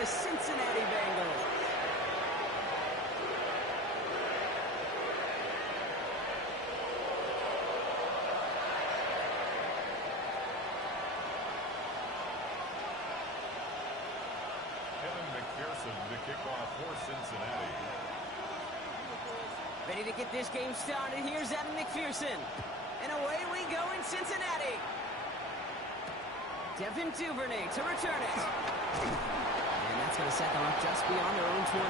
the Cincinnati Bengals. The kickoff for Cincinnati. Ready to get this game started. Here's Evan McPherson. And away we go in Cincinnati. Devin Duvernay to return it. And that's going to set them up just beyond their own 20.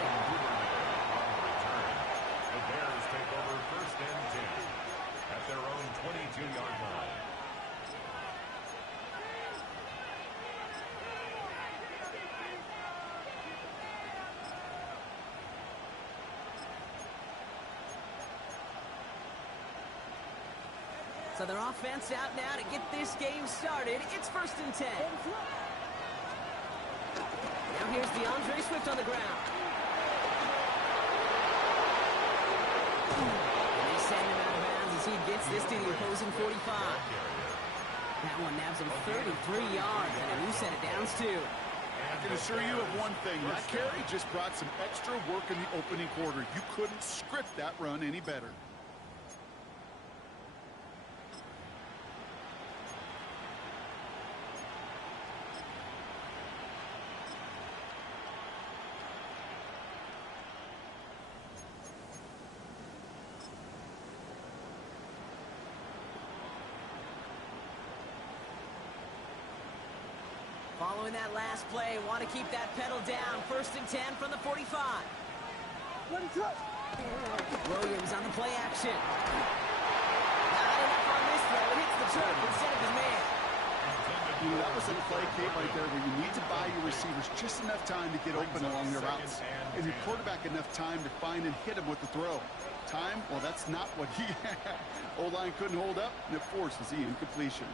The Bears take over first and 10 at their own 22-yard line. So their offense out now to get this game started. It's first and 10. Now here's DeAndre Swift on the ground. And they send him out of bounds as he gets this to the opposing 45. That one nabs him 33 yards and a new set of downs too. I can assure you of one thing. That carry just brought some extra work in the opening quarter. You couldn't script that run any better. Following that last play, want to keep that pedal down. First and 10 from the 45. Williams on the play action. Not enough on this throw. It hits the turf instead of his man. That was a play, Kate, right there where you need to buy your receivers just enough time to get open along their routes. And your quarterback enough time to find and hit him with the throw. Time? Well, that's not what he had. O-line couldn't hold up, and it forces the incompletion.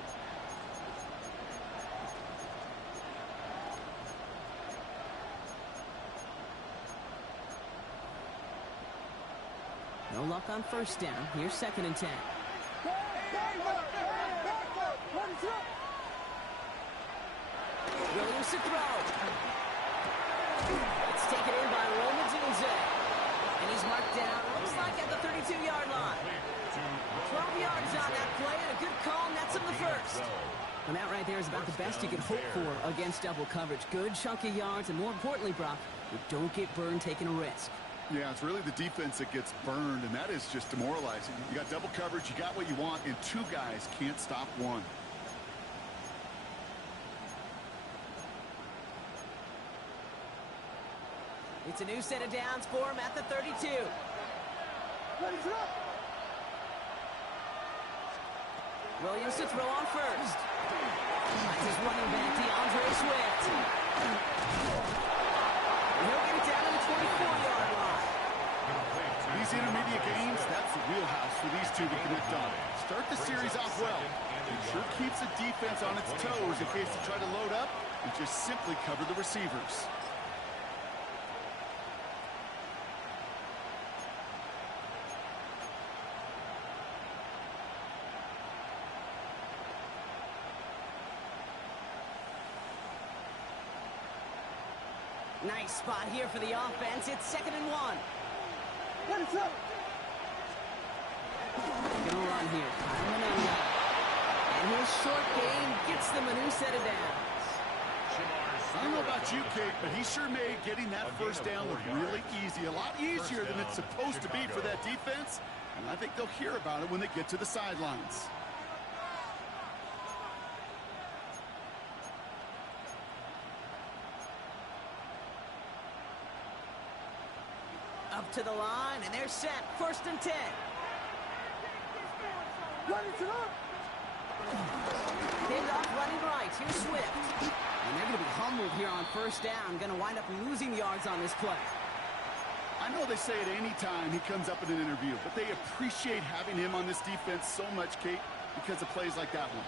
No luck on first down. Here's second and 10. Williams to throw. It's taken in by Roman Dunze. And he's marked down, looks like at the 32-yard line. 12 yards on that play, and a good call nets him the first. And that right there is about the best you can hope for against double coverage. Good chunky yards, and more importantly, Brock, you don't get burned taking a risk. Yeah, it's really the defense that gets burned, and that is just demoralizing. You got double coverage, you got what you want, and two guys can't stop one. It's a new set of downs for him at the 32. Williams to throw on first. Finds his running back, DeAndre Swift. He'll get it down to the 24-yard line. These intermediate games, that's the wheelhouse for these two to connect on. Start the series off well. It sure keeps the defense on its toes in case they try to load up and just simply cover the receivers. Nice spot here for the offense. It's second and 1. Gonna run here. And his short game gets them a new set of downs. I don't know about you, Kate, but he sure made getting that first down look really easy. A lot easier than it's supposed to be for that defense. And I think they'll hear about it when they get to the sidelines. Up to the line, and they're set. First and 10. Pinned off running right. Here's Swift. And they're going to be humbled here on first down. Going to wind up losing yards on this play. I know they say it any time he comes up in an interview, but they appreciate having him on this defense so much, Kate, because of plays like that one.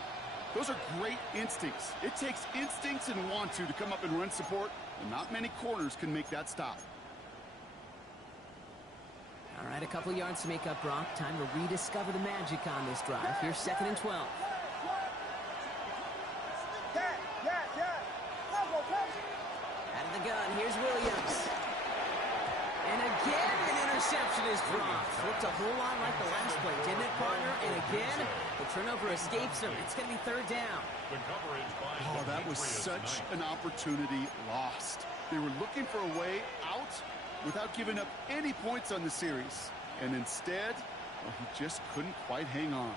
Those are great instincts. It takes instincts and want to come up and run support, and not many corners can make that stop. All right, a couple yards to make up, Brock. Time to rediscover the magic on this drive. Here's second and 12. Out of the gun. Here's Williams. And again, an interception is dropped. Looked a whole lot like the last play, didn't it, partner? And again, the turnover escapes him. It's going to be third down. Oh, that was such an opportunity lost. They were looking for a way out without giving up any points on the series. And instead, well, he just couldn't quite hang on.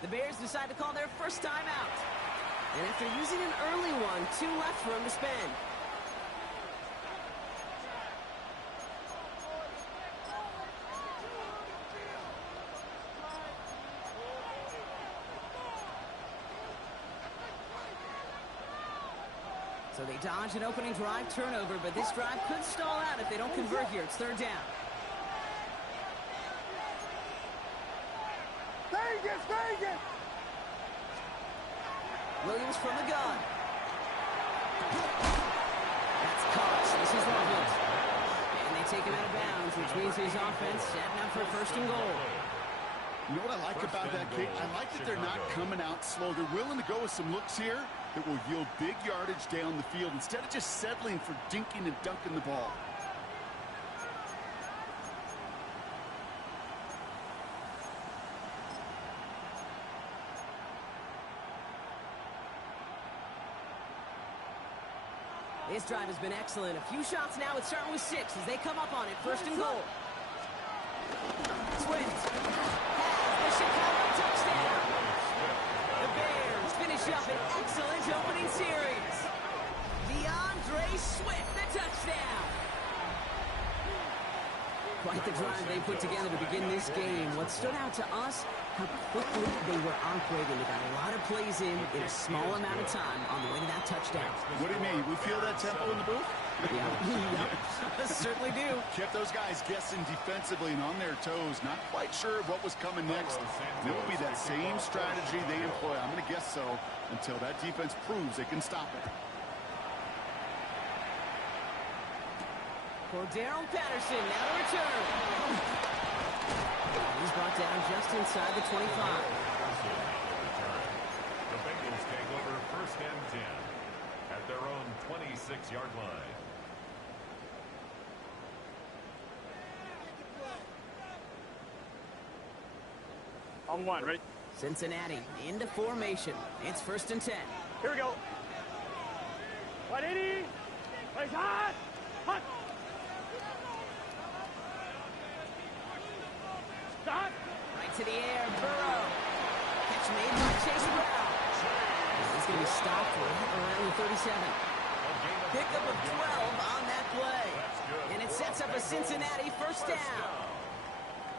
The Bears decide to call their first time out. And after using an early one, 2 left for him to spend. So they dodge an opening drive turnover, but this drive could stall out if they don't convert here. It's third down. Williams from the gun. That's caught. This is Loveland. And they take him out of bounds, which means his offense setting up for first and goal. You know what I like about that, Kate? I like that they're not coming out slow. They're willing to go with some looks here that will yield big yardage down the field instead of just settling for dinking and dunking the ball. This drive has been excellent. A few shots now. It's starting with 6 as they come up on it. First and goal. Swift has the Chicago touchdown. The Bears finish up an excellent opening series. DeAndre Swift, the touchdown. Quite the drive they put together to begin this game. What stood out to us, how quickly they were operating. They got a lot of plays in a small amount of time on the way to that touchdown. What do you mean? We feel that tempo in the booth? Yeah, certainly do. Kept those guys guessing defensively and on their toes, not quite sure of what was coming next. And it will be that same strategy they employ. I'm going to guess so until that defense proves they can stop it. Cordero Patterson now to return. He's brought down just inside the 25. The Bengals take over first and 10 at their own 26-yard line. On one, ready? Cincinnati into formation. It's first and 10. Here we go. 180. Plays hot. Hot. Stop. Right to the air. Burrow. Catch made by Chase Brown. He's going to be stopped right around the 37. Pickup of 12 on that play. And it sets up a Cincinnati first down.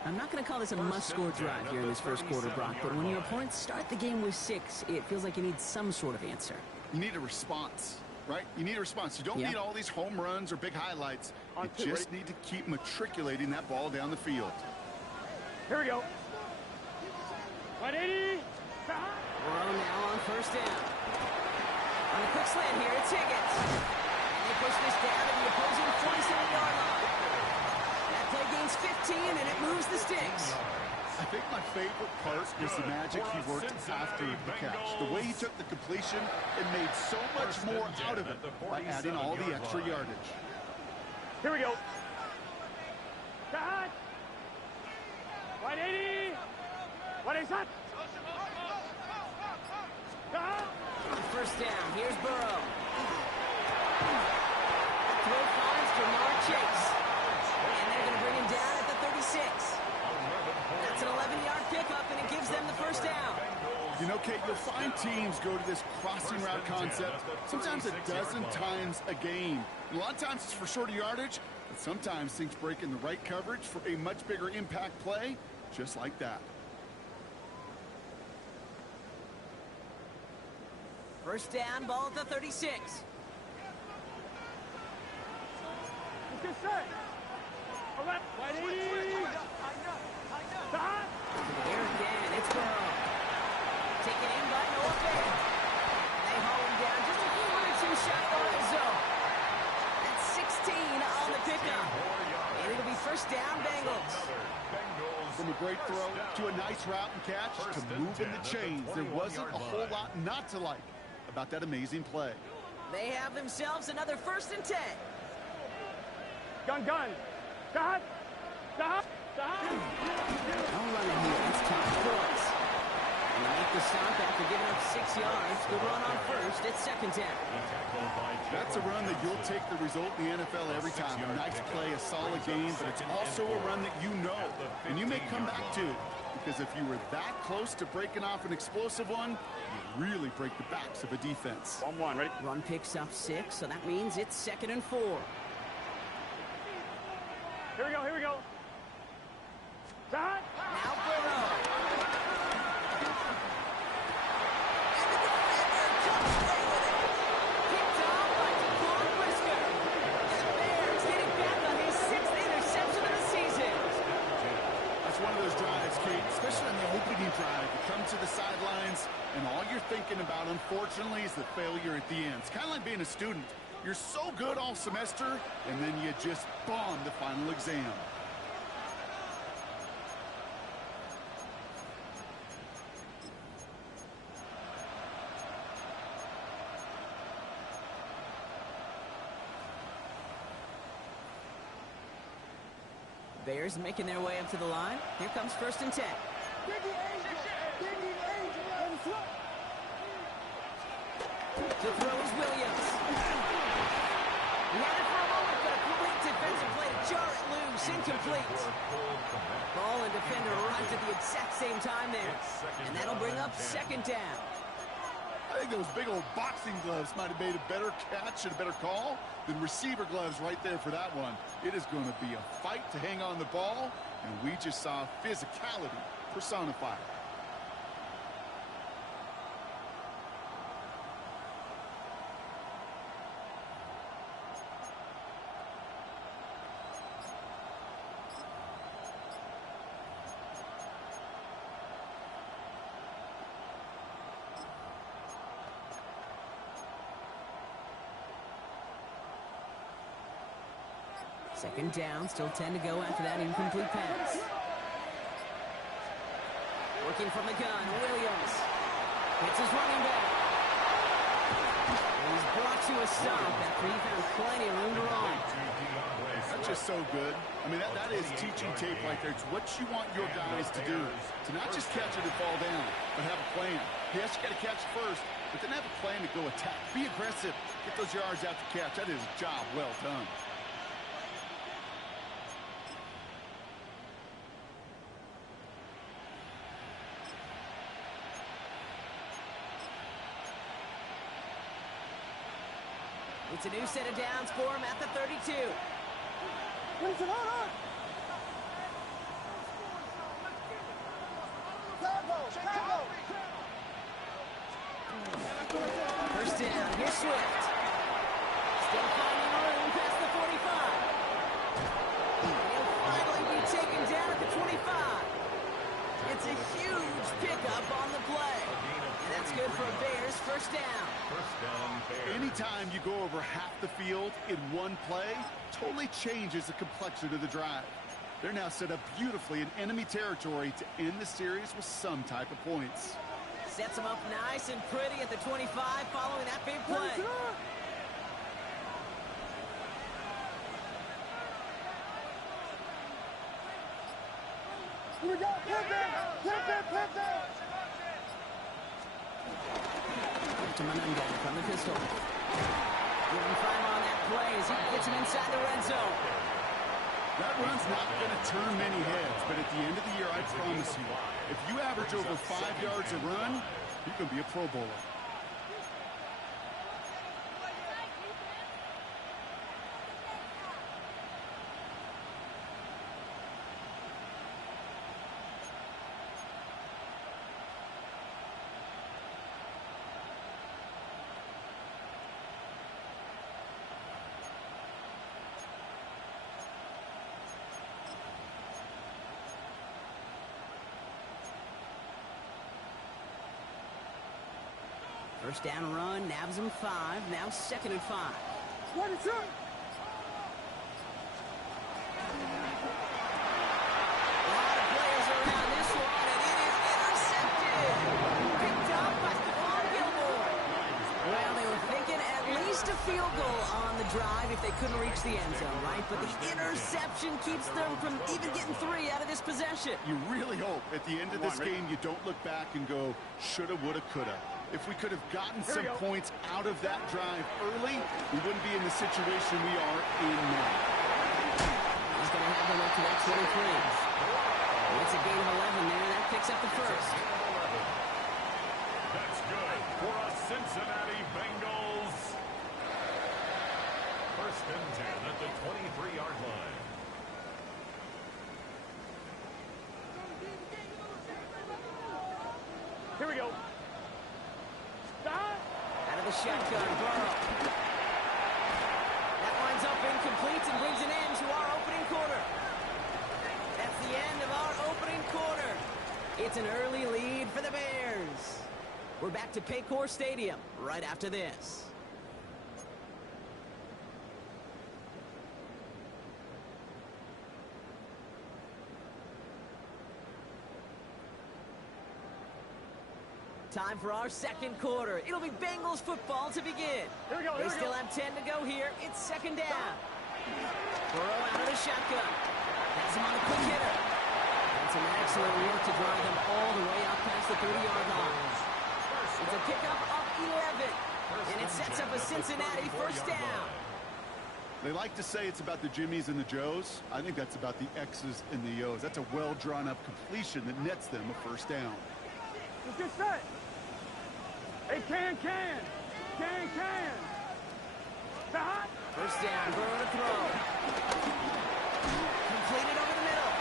I'm not going to call this a must-score drive here in this first quarter, Brock, but when your opponents start the game with 6, it feels like you need some sort of answer. You need a response, right? You need a response. You don't need all these home runs or big highlights. You just need to keep matriculating that ball down the field. Here we go. 180. Burrow now on first down. On a quick slant here, it's Higgins. And they push this down to the opposing 47-yard line. That play gains 15, and it moves the sticks. I think my favorite part is the magic he worked after the catch. The way he took the completion and made so much more out of it by adding all the extra yardage. Here we go. Start. 180. What is that? First down. Here's Burrow. Throw finds Jamar Chase. And they're going to bring him down at the 36. That's an 11-yard pickup, and it gives them the first down. You know, Kate, you'll find teams go to this crossing route concept sometimes a dozen times a game. And a lot of times it's for shorter yardage, but sometimes things break in the right coverage for a much bigger impact play, just like that. First down, ball at the 36. Good set. All right. 180. Start. Here again, it's Burrow. Taken in by Noah Fant. throw to a nice route and catch to moving the chains. There wasn't a whole lot not to like about that amazing play. They have themselves another 1st and 10. Gun. Got. No running here. It's top points. And they make the stop after giving up 6 yards. Good run on 1st. It's 2nd down. That's a run that you'll take the result in the NFL every time. A nice play, a solid game, but it's also a run that you know. And you may come back to it. Because if you were that close to breaking off an explosive one, you really break the backs of a defense. 1-1, ready? Run picks up 6, so that means it's 2nd and 4. Here we go. Got. Now Burrow. Especially on the opening drive, you come to the sidelines, and all you're thinking about, unfortunately, is the failure at the end. It's kind of like being a student. You're so good all semester, and then you just bomb the final exam. Bears making their way up to the line. Here comes 1st and 10. To throw is Williams. He had it for a moment, but a complete defensive play to jar it loose. Incomplete. Ball and defender arrived at the exact same time there. And that'll bring up 2nd down. I think those big old boxing gloves might have made a better catch and a better call than receiver gloves right there for that one. It is going to be a fight to hang on the ball, and we just saw physicality personified. Second down, still 10 to go after that incomplete pass. Working from the gun, Williams. Hits his running back. And he's brought to a stop after he found plenty of room to run. That's just so good. I mean, that is teaching tape right there. It's what you want your guys to do. To not just catch it and fall down, but have a plan. Yes, you got to catch first, but then have a plan to go attack. Be aggressive. Get those yards after catch. That is a job well done. It's a new set of downs for him at the 32. First down, here's Swift. Still finding room past the 45. He'll finally be taken down at the 25. It's a huge pickup on the play. And that's good for a Bears first down. Anytime you go over half the field in one play, totally changes the complexion of the drive. They're now set up beautifully in enemy territory to end the series with some type of points. Sets them up nice and pretty at the 25 following that big play. Here we go. To Menendez from the pistol. Giving time on that play as he gets him inside the red zone. That run's not going to turn many heads, but at the end of the year, I promise you, if you average over 5 yards a run, you can be a Pro Bowler. First down run, nabs him 5, now 2nd and 5. What is it? A lot of players around field goal on the drive if they couldn't reach the end zone, right? But the interception keeps them from even getting 3 out of this possession. You really hope at the end of this game you don't look back and go, shoulda, woulda, coulda. If we could have gotten some points out of that drive early, we wouldn't be in the situation we are in now. He's going to have them up to that 23. It's a gain of 11 there. That picks up the first. That's good for a Cincinnati Bengals. First and 10 at the 23-yard line. Here we go. Out of the shotgun, Burrow. That winds up incomplete and brings an end to our opening quarter. That's the end of our opening quarter. It's an early lead for the Bears. We're back to Paycor Stadium right after this. Time for our second quarter. It'll be Bengals football to begin. Here we go, They still have 10 to go here. It's second down. Burrow out of the shotgun. That's him on a quick hitter. And some excellent work to drive them all the way up past the 30-yard line. It's a pickup of 11. And it sets up a Cincinnati first down. They like to say it's about the Jimmies and the Joes. I think that's about the X's and the O's. That's a well-drawn-up completion that nets them a first down. Let's get set. Hey, can. Hot. First down, Burrow to throw. Completed over the middle.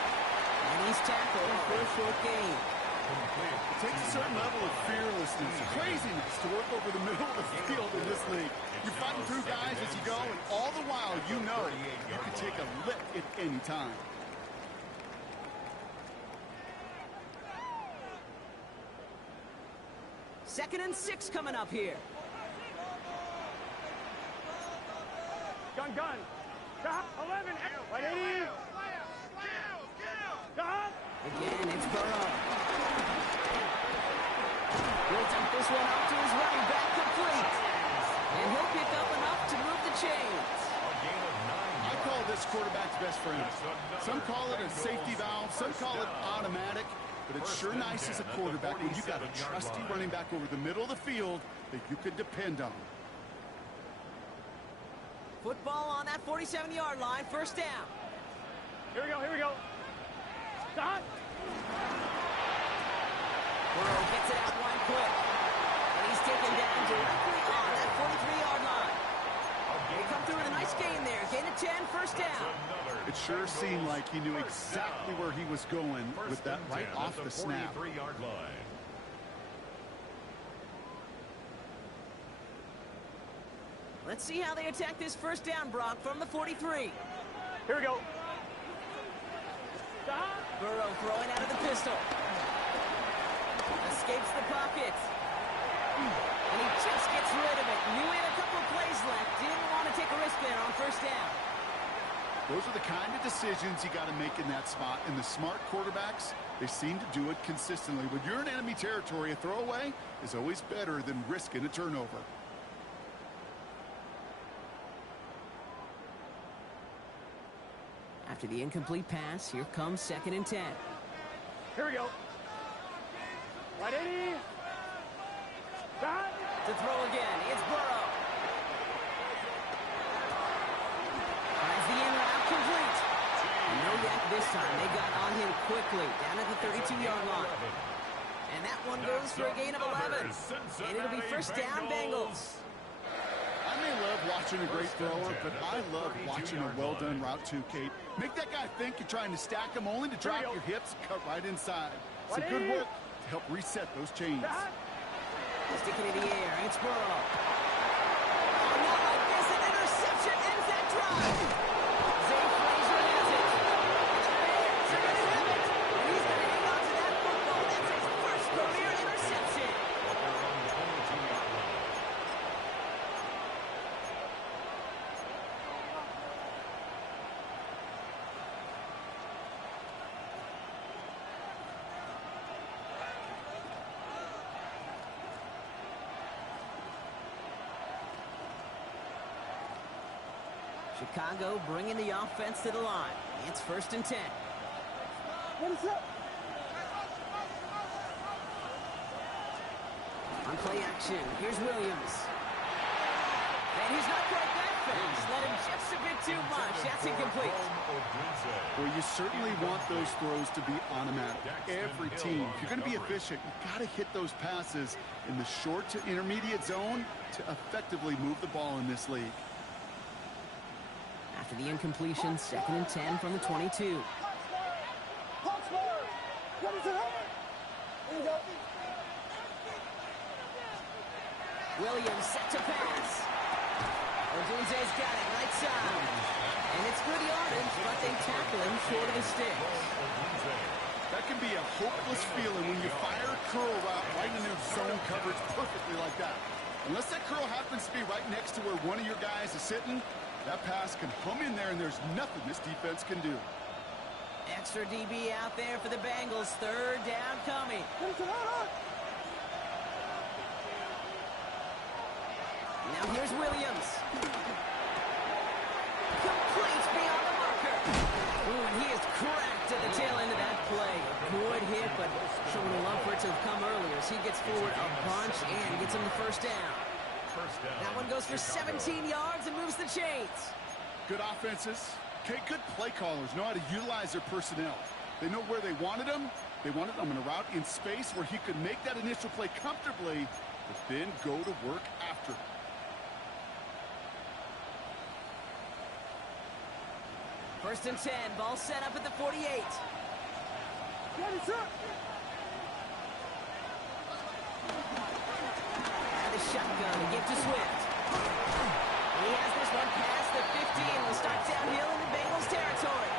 And he's tackled for a short gain. It takes a certain level of fearlessness, craziness to work over the middle of the field in this league. You're fighting through guys as you go, and all the while you know you can take a lick at any time. Second and 6 coming up here. Gun. 11. Right, 80. Again, it's Burrow. He'll dump this one off to his running back, complete. And he'll pick up enough to move the chains. I call this quarterback's best friend. Some call it a safety valve, some call it automatic. But it's sure nice as a quarterback when you got a trusty running back over the middle of the field that you could depend on. Football on that 47-yard line, first down. Here we go. Hot. Burrow gets it out one quick. And he's taken down directly on that 43-yard line. They come through with a nice gain there. Gain of 10, first down. It sure seemed like he knew exactly where he was going with that right off the snap. Let's see how they attack this first down, Brock, from the 43. Here we go. Burrow throwing out of the pistol. Escapes the pocket. And he just gets rid of it. Knew he had a couple of plays left. Didn't want to take a risk there on first down. Those are the kind of decisions you got to make in that spot. And the smart quarterbacks, they seem to do it consistently. When you're in enemy territory, a throwaway is always better than risking a turnover. After the incomplete pass, here comes second and 10. Here we go. Right, 80. To throw again, it's Burrow. Finds the in route complete. And no yak this time. They got on him quickly, down at the 32-yard line. And that one goes for a gain of 11. And it'll be first down, Bengals. I may love watching a great thrower, but I love watching a well-done route too, Kate. Make that guy think you're trying to stack him only to drop your hips and cut right inside. Some good work to help reset those chains. Sticking in the air, it's Burrow. Oh, not like this, an interception ends that drive. Zay Frazier has it. The Bears are going to have it. And he's going to hang on to that football. That's his first career interception. Chicago bringing the offense to the line. It's 1st and 10. What is up? On play action, here's Williams. And he's not quite that fast. Let him just a bit too much. That's incomplete. Well, you certainly want those throws to be automatic. Every team, if you're going to be efficient, you've got to hit those passes in the short to intermediate zone to effectively move the ball in this league. After the incompletion, 2nd and 10 from the 22. Williams set to pass. Odunze's got it right side. And it's good yardage, but they tackle him short of the sticks. That can be a hopeless feeling when you fire a curl route right into zone coverage perfectly like that. Unless that curl happens to be right next to where one of your guys is sitting, that pass can hum in there and there's nothing this defense can do. Extra DB out there for the Bengals. 3rd down coming. Now here's Williams. Complete beyond the marker. Ooh, and he is cracked at the tail end of that play. A good hit, but showing a love for it to have come earlier as he gets forward a bunch and gets him the 1st down. That one goes for 17 yards and moves the chains. Good offenses. Okay, good play callers know how to utilize their personnel. They know where they wanted him. They wanted him in a route in space where he could make that initial play comfortably, but then go to work after. 1st and 10, ball set up at the 48. And the shotgun to give to Swift. He has this one past the 15. Will start downhill into Bengals territory.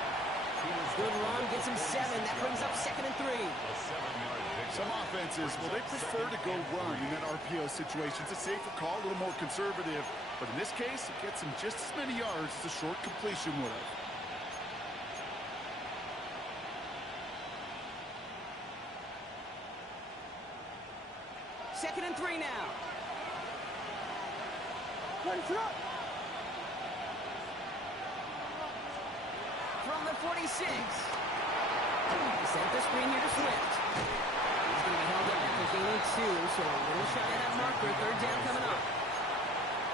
Good run, gets him 7. That brings up 2nd and 3. Some offenses, well, they prefer to go run in that RPO situation. It's a safer call, a little more conservative. But in this case, it gets him just as many yards as a short completion would have. Second and 3 now. From the 46. Set the screen here to Swift. He's going to be held up after gaining 2, so a little shot at that marker. 3rd down coming up.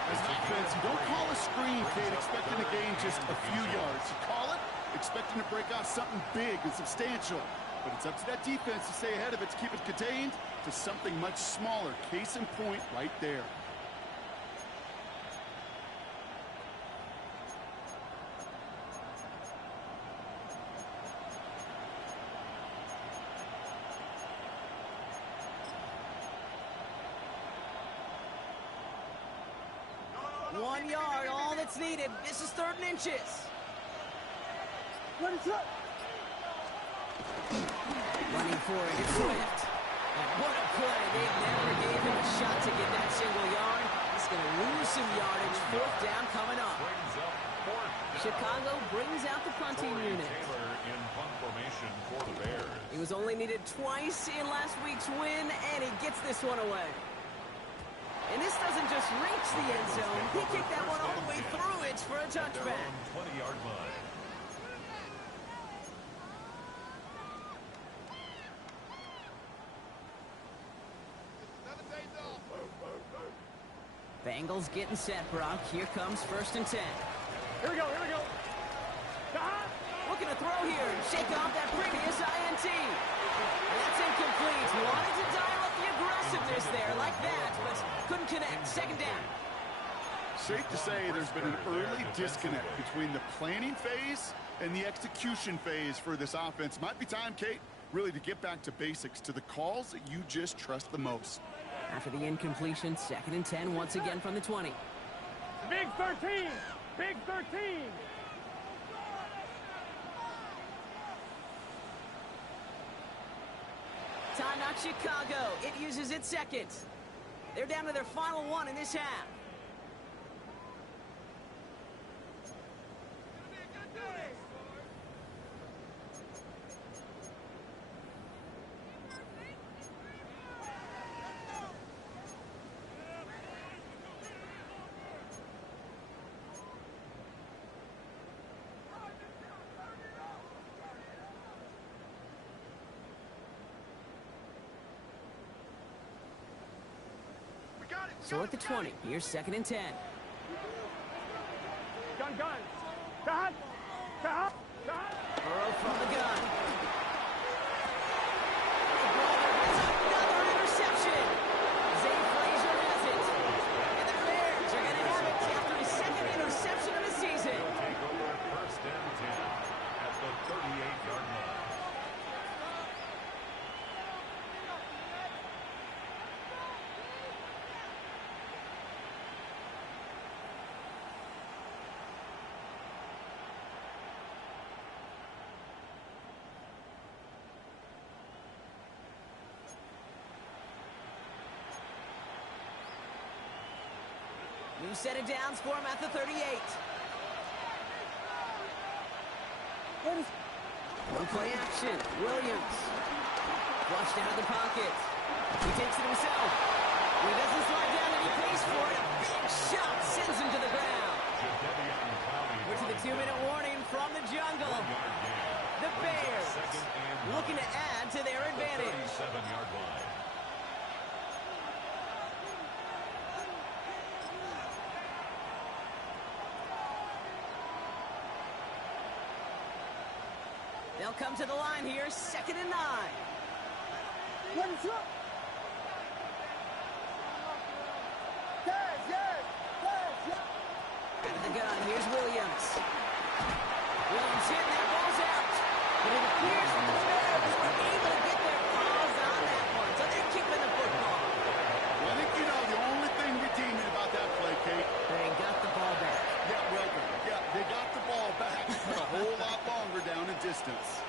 As an offense, you don't call a screen, Kate, expecting to gain just a few yards. You call it expecting to break out something big and substantial. But it's up to that defense to stay ahead of it, to keep it contained to something much smaller. Case in point right there. One yard, all that's needed. This is 3rd and inches. Running for it, it's Swift. And what a play. They never gave him a shot to get that single yard. He's going to lose some yardage. 4th down coming up. Chicago brings out the punting unit. In punt formation for the Bears. He was only needed twice in last week's win, and he gets this one away. And this doesn't just reach the end zone. He kicked that one all the way through it for a touchback. 20-yard line. Bengals getting set, Brock. Here comes 1st and 10. Here we go, here we go. Looking to throw here and shake off that previous INT. And that's incomplete. Wanted to dial up the aggressiveness there like that, but couldn't connect. 2nd down. Safe to say there's been an early disconnect between the planning phase and the execution phase for this offense. Might be time, Kate, really to get back to basics, to the calls that you just trust the most. After the incompletion, 2nd and 10 once again from the 20. Big 13! Big 13! Timeout Chicago. It uses its 2nd. They're down to their final one in this half. So at the 20, here's 2nd and 10. Gun. Cut. Burrow from the gun. Another interception. Zay Frazier has it. And the Bears are going to have it after his 2nd interception of the season. Take over 1st and 10 at the 38-yard line. New set of downs for him at the 38. One play action. Williams. Flushed out of the pocket. He takes it himself. He doesn't slide down and he pays for it. A big shot sends him to the ground. We're to the 2-minute warning from the jungle. The Bears looking to add to their advantage. 37-yard line. They'll come to the line here, 2nd and 9. Out of the gun, here's Williams. Williams hitting that ball's out. But it appears that the Bears were able to get their paws on that one. So they're keeping the football. Well, I think you know the only thing redeeming about that play, Kate. They got the ball back. Yeah, well done. Yeah, they got the ball back, but a whole lot longer down in distance.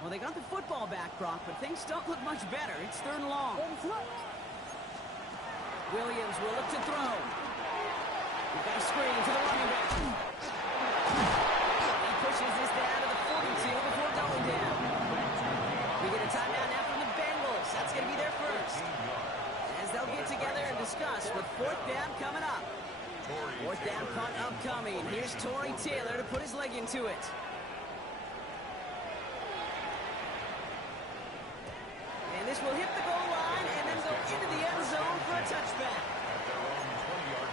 Well, they got the football back, Brock, but things don't look much better. It's 3rd and long. Williams will look to throw. We've got a screen to the running back. He pushes this down to the 42 before going down. We get a timeout now from the Bengals. That's going to be their first. As they'll get together and discuss with 4th down coming up. 4th down punt upcoming. Here's Tory Taylor to put his leg into it. And this will hit the goal line and then go into the end zone for a touchback. At their own 20-yard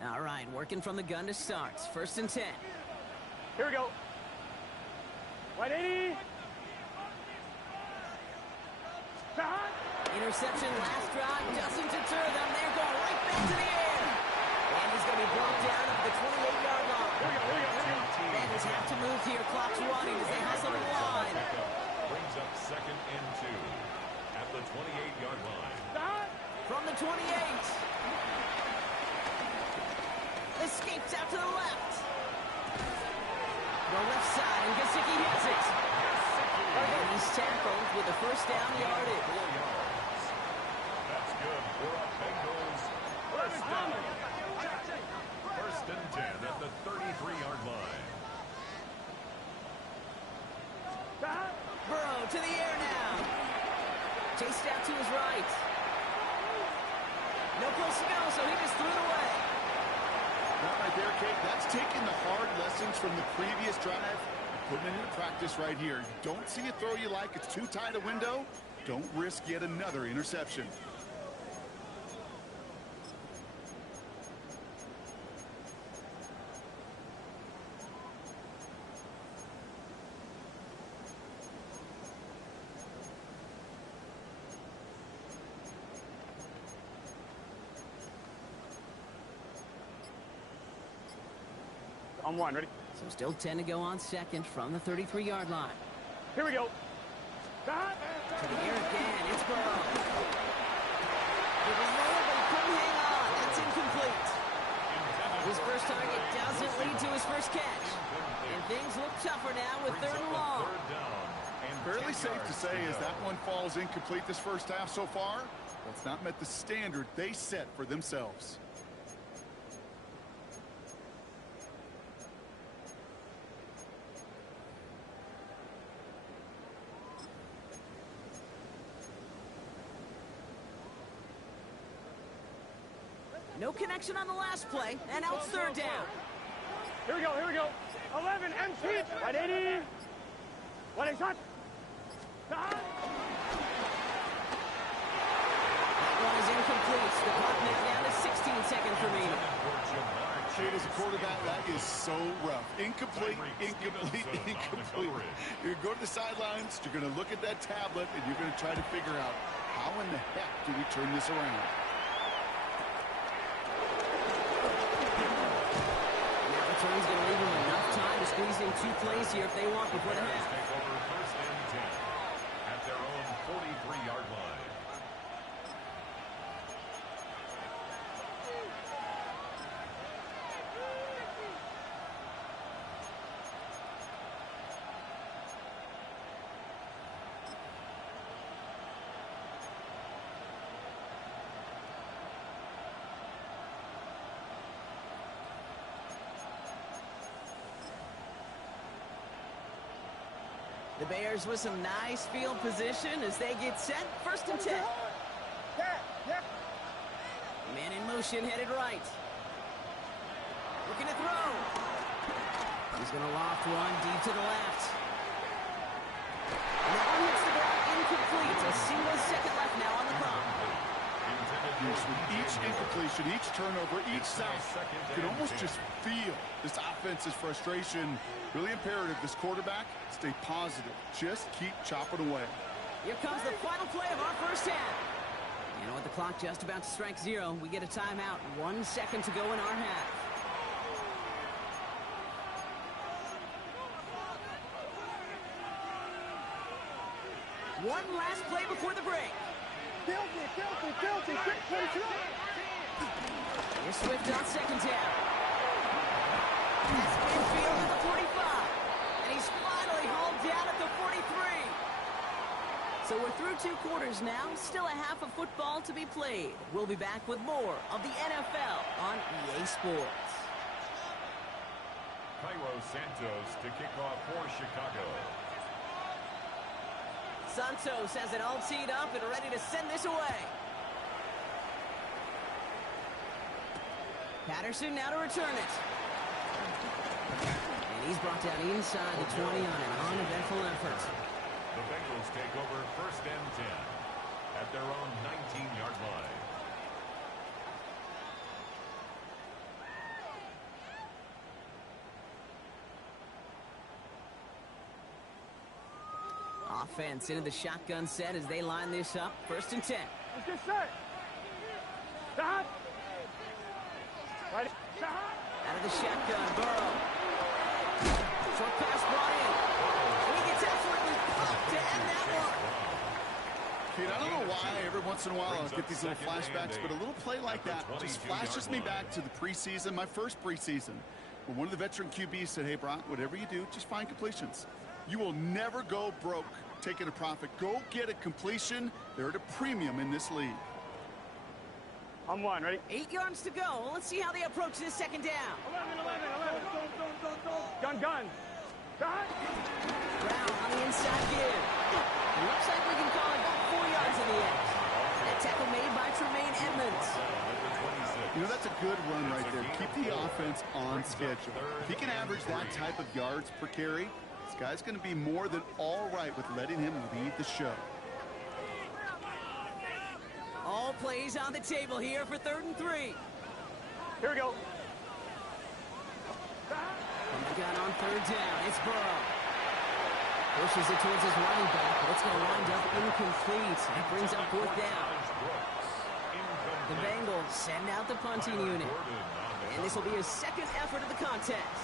line. All right, working from the gun to start. 1st and 10. Here we go. 180. Interception last drive doesn't deter them. They're going right back to the air. And he's going to be brought down at the 28-yard line. Bengals have to move here. Clock's running as they hustle to the line. Brings up 2nd and 2 at the 28-yard line. From the 28. Escapes out to the left. The left side, and Gesicki hits it. And he's tackled with the 1st down yardage. 4 yards. That's good for a Bengals 1st down. 1st and 10 at the 33-yard line. Burrow to the air now. Chased out to his right. No place to go, so he just threw it away. That right there, Kate, that's taking the hard lessons from the previous drive and putting it into practice right here. Don't see a throw you like, it's too tight a window. Don't risk yet another interception. On 1, ready? So still 10 to go on 2nd from the 33-yard line. Here we go. To the air again, it's Burrow. It was there, but he couldn't hang on. That's incomplete. His first target doesn't lead to his first catch. And things look tougher now with 3rd and long. 3rd down Fairly safe to say as that one falls incomplete this first half so far, that's not met the standard they set for themselves. No connection on the last play, and now it's third down. Here we go, here we go. 11, MC. 180. 180 shot. That one is incomplete. The clock now down to 16 seconds remaining. Kid, as a quarterback, that is so rough. Incomplete, incomplete, incomplete. You're going to go to the sidelines, you're going to look at that tablet, and you're going to try to figure out how in the heck do we turn this around. Now the turn's going to leave them enough time to squeeze in 2 plays here if they want before the half. Take over first and 10 at their own 43-yard line. The Bears with some nice field position as they get set. First and 10. Man in motion, headed right. Looking to throw. He's going to loft one deep to the left. And that one hits the ground incomplete. A single second left now on the clock. With each incompletion, each turnover, each sack, you can almost just feel this offense's frustration. Really imperative, this quarterback, stay positive. Just keep chopping away. Here comes the final play of our first half. And with the clock just about to strike 0, we get a timeout. 1 second to go in our half. One last play before the break. Guilty. Here's Swift on second down. That's infield at the 45. And he's finally hauled down at the 43. So we're through 2 quarters now. Still a half of football to be played. We'll be back with more of the NFL on EA Sports. Cairo Santos to kick off for Chicago. Santos has it all teed up and ready to send this away. Patterson now to return it. And he's brought down inside the 20 on an uneventful effort. The Bengals take over first and 10 at their own 19-yard line. Offense into the shotgun set as they line this up. First and 10. Let's get set. Stop. Right. Out of the shotgun, Burrow. Short pass brought in. He gets absolutely pumped to end that one. Kid, I don't know why every once in a while I'll get these little flashbacks, but a little play like that just flashes me back to the preseason, my first preseason, when one of the veteran QBs said, hey, Brock, whatever you do, just find completions. You will never go broke taking a profit. Go get a completion. They're at a premium in this league. I'm 1, ready? 8 yards to go. Let's see how they approach this second down. 11. Gun. Shot. Brown on the inside give. It looks like we can call it 4 yards in the end. That tackle made by Tremaine Edmonds. You know, that's a good run right there. Keep the offense on schedule. If he can average that type of yards per carry, this guy's going to be more than all right with letting him lead the show. All plays on the table here for 3rd and 3. Here we go. And they got on 3rd down. It's Burrow. Pushes it towards his running back, but it's going to wind up incomplete. That brings up 4th down. The Bengals send out the punting unit. And this will be his 2nd effort of the contest.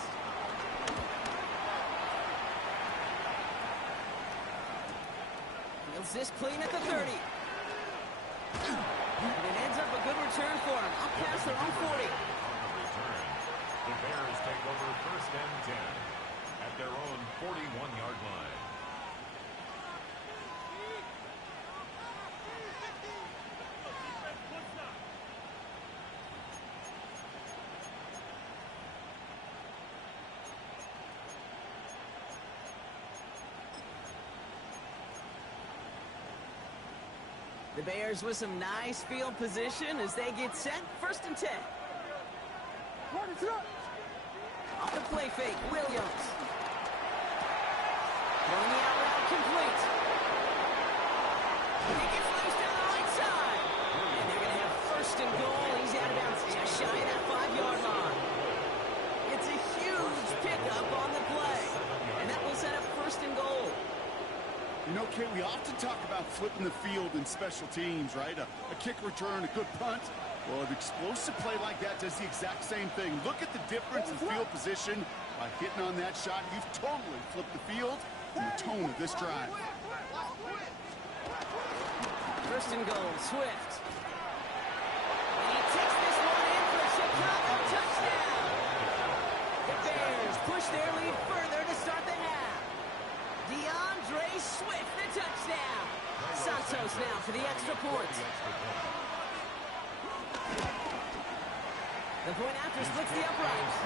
Fields this clean at the 30. And it ends up a good return for him. Up past their own 40. The Bears take over first and 10 at their own 41-yard line. The Bears with some nice field position as they get set. 1st and 10. Off the play fake, Williams. Throwing the out route complete. He gets loose down the right side. And they're going to have 1st and goal. He's out of bounds just shy of that 5-yard line. It's a huge pickup on the play. And that will set up 1st and goal. You know, Kate, we often talk about flipping the field in special teams, right? A kick return, a good punt. Well, an explosive play like that does the exact same thing. Look at the difference in field position. By hitting on that shot, you've totally flipped the field and the tone of this drive. 1st and goal, Swift. And he takes this one in for a Chicago touchdown. The Bears push their lead further to start the half. DeAndre Swift, the touchdown. Santos now for the extra point. The point after splits the uprights.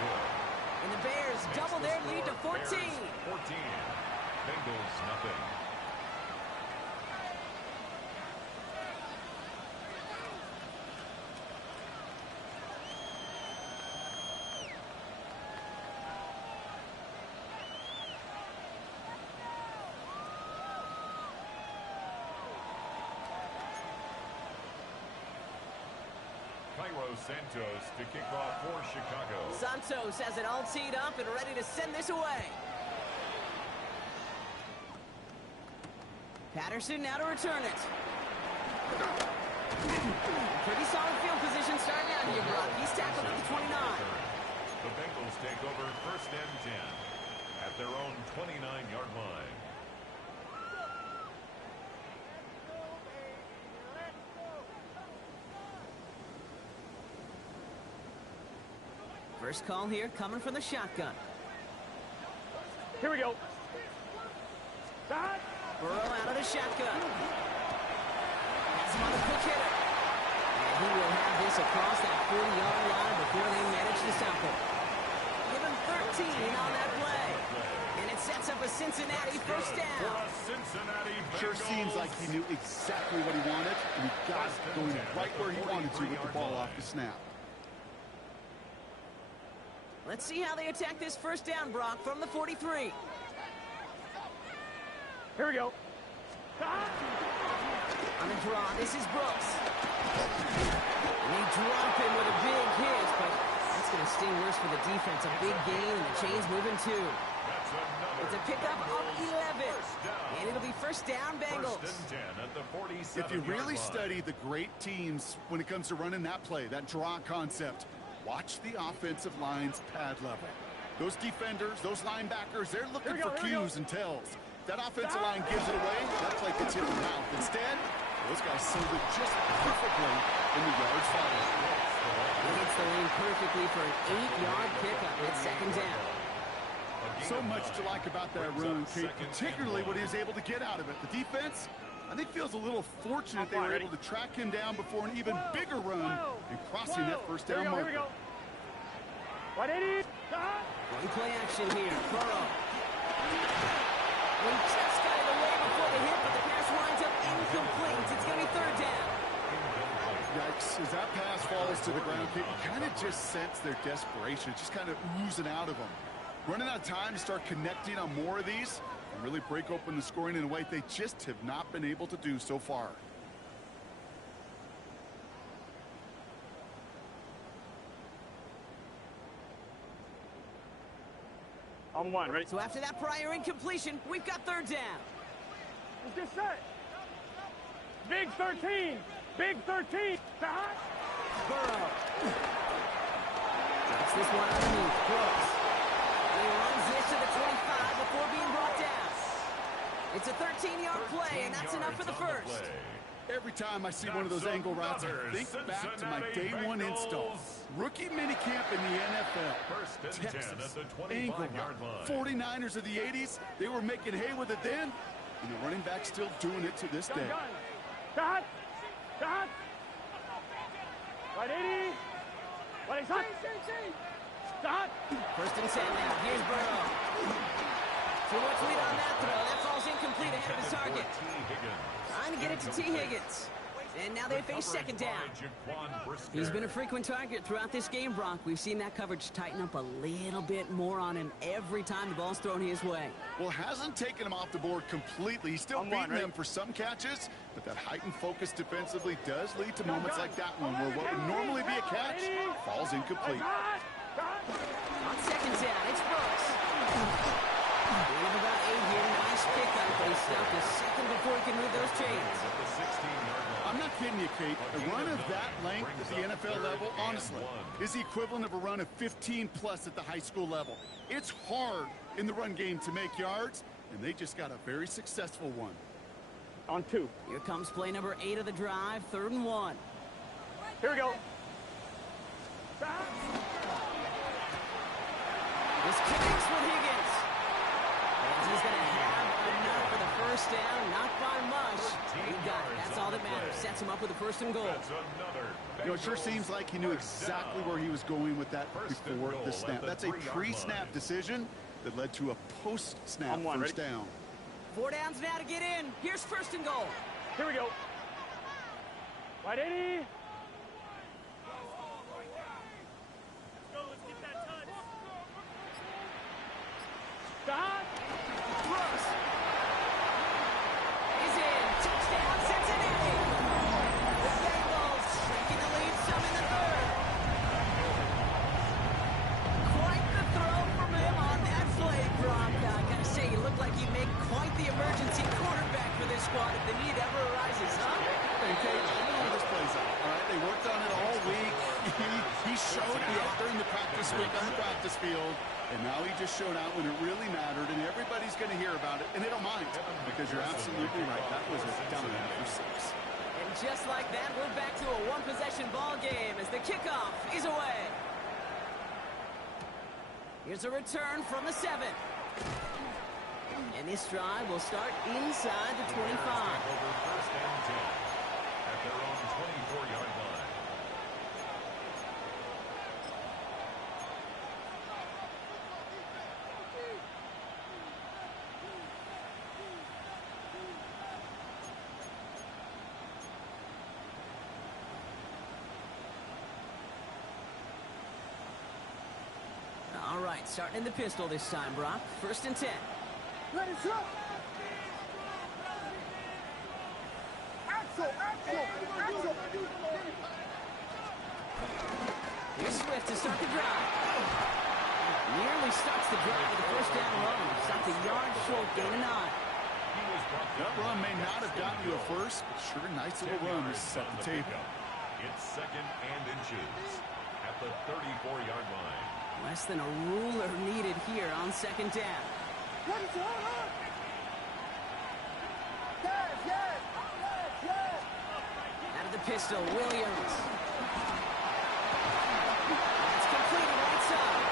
And the Bears double their lead to 14. 14. Bengals, nothing. Santos to kick off for Chicago. Santos has it all teed up and ready to send this away. Patterson now to return it. Pretty solid field position starting out here, Brock. He's tackled at the 29. The Bengals take over 1st and 10 at their own 29-yard line. First call here coming from the shotgun. Here we go. Burrow out of the shotgun. Has him on the quick hitter. And he will have this across that 40-yard line before they manage to stop him. Give him 13 on that play. And it sets up a Cincinnati 1st down. Sure seems like he knew exactly what he wanted, and he got it going right where he wanted to with the ball off the snap. Let's see how they attack this 1st down, Brock, from the 43. Here we go. On the draw, this is Brooks. And they drop him with a big hit, but that's going to sting worse for the defense. A big gain, and the chain's moving too. It's a pickup of 11. And it'll be 1st down, Bengals. 1st and 10 at the 47. If you really study the great teams when it comes to running that play, that draw concept, watch the offensive line's pad level. Those defenders, those linebackers, they're looking for cues and tells. That offensive line gives it away, that play gets hit in the mouth. Instead, those guys sealed it just perfectly in the yards following. He hits the lane perfectly for an 8-yard pickup. It's 2nd down. So much to like about that run, Kate, particularly what he was able to get out of it. The defense, I think, feels a little fortunate they were able to track him down before an even bigger run and crossing that 1st down marker. Here we go. 180. One play action here. Burrow. He just got it away before the hit, but the pass winds up incomplete. It's going to be 3rd down. Yikes. As that pass falls to the ground, Kate, you kind of just sense their desperation. It's just kind of oozing out of them. Running out of time to start connecting on more of these and really break open the scoring in a way they just have not been able to do so far. On 1, ready? So after that prior incompletion, we've got 3rd down. Let's get set. Big 13. Big 13. Burrow. Drops this one underneath. Brooks. He runs this to the 25 before being brought down. It's a 13-yard play, and that's enough for the 1st. Every time I see one of those angle routes, I think back to my day one install. Rookie minicamp in the NFL. Texas, angle route. 49ers of the 80s, they were making hay with it then, and the running back's still doing it to this day. Got. 180. 180. Stop. 1st and 10 now. Here's Burrow. Too much lead on that throw. That falls incomplete ahead of his target. Trying to get it to T. Higgins. And now they face second down. He's been a frequent target throughout this game, Brock. We've seen that coverage tighten up a little bit more on him every time the ball's thrown his way. Well, hasn't taken him off the board completely. He's still beating them for some catches, but that heightened focus defensively does lead to moments like that one where what would normally be a catch falls incomplete. On second down, it's Brooks. We have about 8 here. Nice pickup, but he stopped a second before he can move those chains. I'm not kidding you, Kate. A run of that length at the NFL level, honestly, is the equivalent of a run of 15-plus at the high school level. It's hard in the run game to make yards, and they just got a very successful one. On 2. Here comes play number 8 of the drive, 3rd and 1. Here we go. This connects with Higgins. And he's going to have enough for the first down, not by much. He got it. That's all that matters. Sets him up with a 1st and goal. You know, it sure seems like he knew exactly where he was going with that before the snap. That's a pre-snap decision that led to a post-snap first down. 4 downs now to get in. Here's 1st and goal. Here we go. Right 80. Stop. Brooks. He's in. Touchdown, Cincinnati. The Bengals taking the lead some in the 3rd. Quite the throw from him on that play, Brock. I gotta say, you look like you make quite the emergency quarterback for this squad if the need ever arises, huh? Okay, I know how this plays out. All right, they worked on it all week. He showed out during the practice week on the practice field, and now he just showed out when it really mattered, and everybody's going to hear about it, and they don't mind, because you're absolutely right. That was a dime for 6. And just like that, we're back to a one-possession ball game as the kickoff is away. Here's a return from the 7. And this drive will start inside the 25. Over 1st and 10 at their own 24-yard line. All right, starting in the pistol this time, Brock. 1st and 10. Let it go. Axel. Here's Swift to start the drive. Nearly starts the drive with a 1st down run. Stopped a yard short, gain of 9. That run may not have gotten you a first, but sure, nice little run to set the table. It's 2nd and inches at the 34-yard line. Less than a ruler needed here on 2nd down. Out of the pistol, Williams. That's completed right side.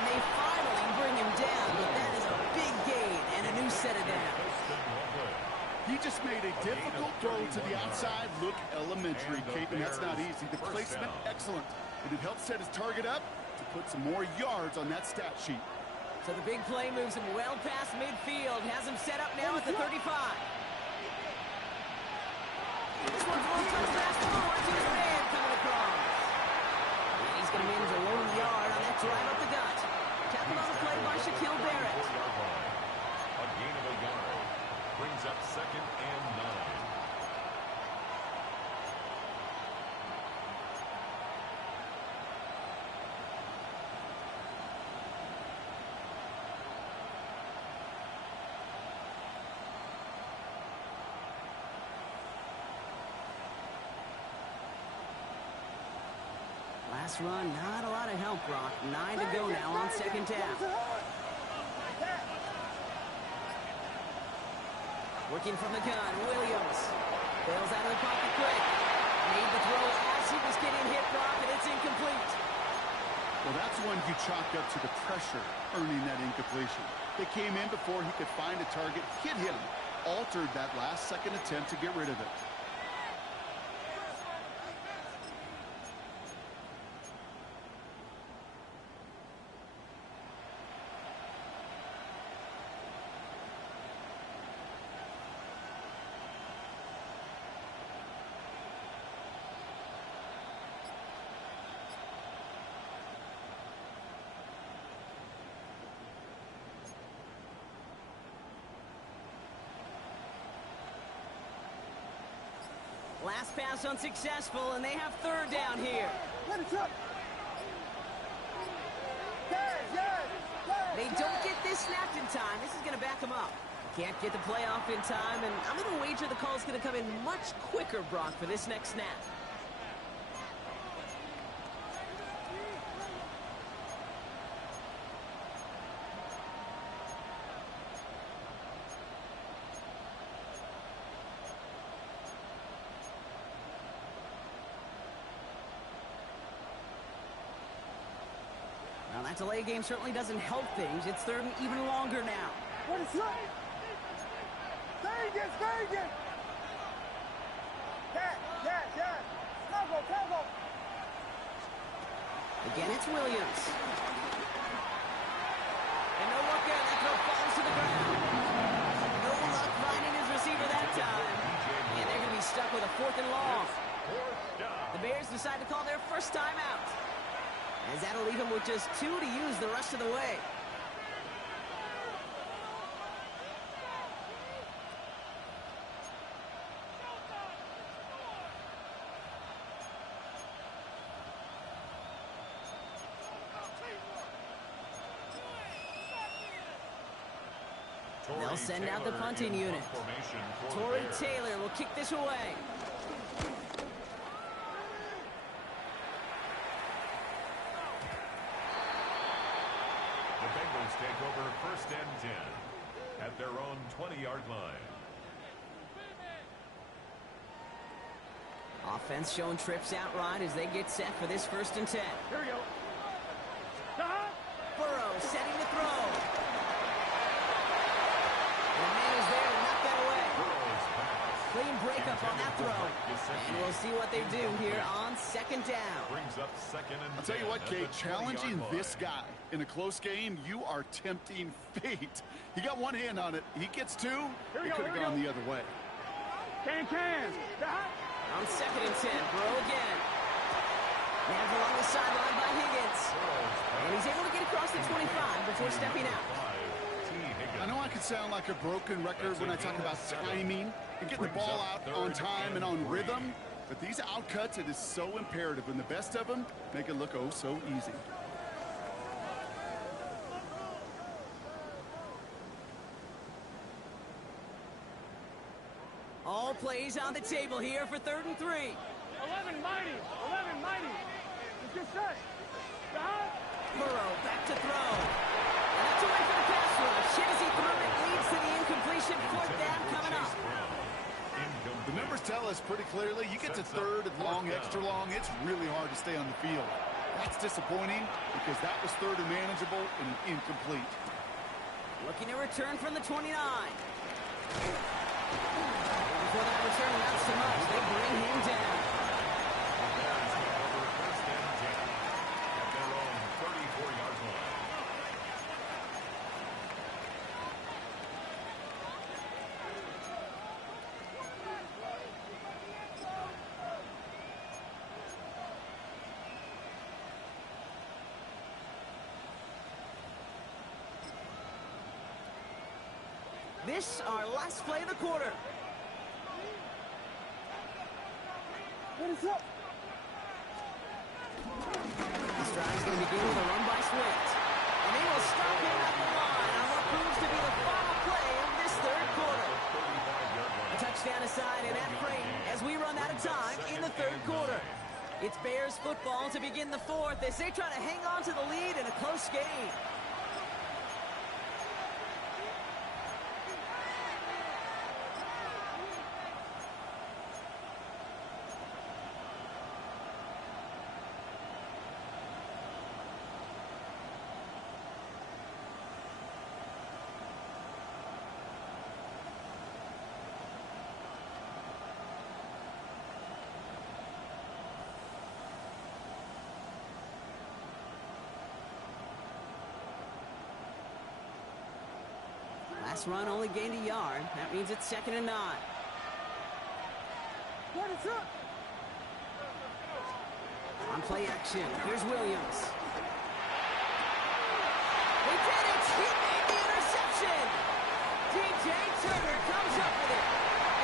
And they finally bring him down, but that is a big gain and a new set of downs. He just made a difficult throw to the outside look elementary, Kate, and that's not easy. The placement, excellent. And it helped set his target up to put some more yards on that stat sheet. So the big play moves him well past midfield. Has him set up now at the 35. This one's one touch pass forward to his man coming across. And he's going to manage a low yard on that drive up the gut. Tackled on the play by Shaquille Barrett. A gain of a yard brings up 2nd and 9. Last run, not a lot of help, Brock. 9 to go now on 2nd down. Working from the gun, Williams. Bails out of the pocket quick. Made the throw as he was getting hit, Brock, and it's incomplete. Well, that's one you chalk up to the pressure earning that incompletion. They came in before he could find a target, hit him, altered that last-second attempt to get rid of it. Last pass unsuccessful, and they have third down here. They don't get this snapped in time. This is going to back them up. Can't get the play off in time, and I'm going to wager the call's going to come in much quicker, Brock, for this next snap. Now, that delay game certainly doesn't help things. It's third and even longer now. What is that? Vegas! Yeah. Tackle. Again, it's Williams. And no luck there. That throw falls to the ground. No luck finding his receiver that time. And they're going to be stuck with a 4th and long. The Bears decide to call their first time out, as that'll leave them with just 2 to use the rest of the way. They'll send out the punting unit. Torrey Taylor will kick this away. The Bengals take over 1st and 10 at their own 20-yard line. Offense showing trips out right as they get set for this 1st and 10. Here we go. Burrow setting to throw. The man is there to knock that away. Clean breakup on that throw. And we'll see what they do here on 2nd down. Brings up 2nd and 10. I'll tell you what, Kate, challenging this guy in a close game, you are tempting fate. He got one hand on it. He gets 2. It could have gone the other way. Can. On 2nd and 10, Burrow again. Hands along the sideline by Higgins. And he's able to get across the 25 before stepping out. I know I could sound like a broken record when I talk about timing and getting the ball out on time and on rhythm, but these outcuts, it is so imperative, and the best of them make it look oh so easy. All plays on the table here for 3rd and 3. 11 mighty. Let's get set. Burrow back to throw. And that's away from the pass rush. Hit as he threw it, leads to the incompletion. 4th down coming up. The numbers tell us pretty clearly, you get to 3rd and long, extra long, it's really hard to stay on the field. That's disappointing because that was 3rd and manageable and incomplete. Looking to return from the 29. Before that return, not so much. They bring him down. This our last play of the quarter. What is up? This drive's going to begin with a run by Swift. And they will stop him at the line on what proves to be the final play of this 3rd quarter. A touchdown aside and at frame as we run out of time in the 3rd quarter. It's Bears football to begin the 4th as they try to hang on to the lead in a close game. Last run only gained a yard. That means it's 2nd and 9. What is up? On play action, here's Williams. He did it! He made the interception! DJ Turner comes up with it.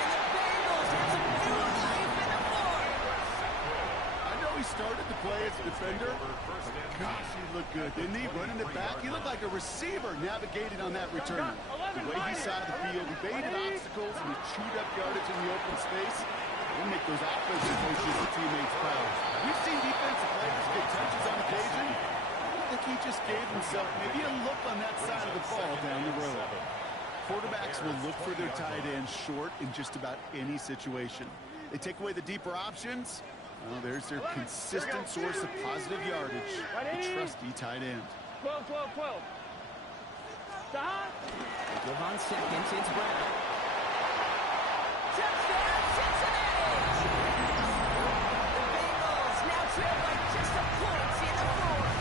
And the Bengals have some new life in the play as a defender? Gosh, he looked good, didn't he? Running it back, he looked like a receiver navigating on that return. The way he saw the field, he baited obstacles, and he chewed up yardage in the open space. He'll make those offensive coaches and teammates proud. We've seen defensive players get touches on occasion. I think he just gave himself maybe a look on that side of the ball down the road. Quarterbacks will look for their tight end short in just about any situation. They take away the deeper options. Well, there's their consistent source of positive yardage, the trusty tight end. 12, 12, 12. Stop. Give on second, it's Brown. Touchdown, Cincinnati! The Bengals now trail by just a point in the fourth.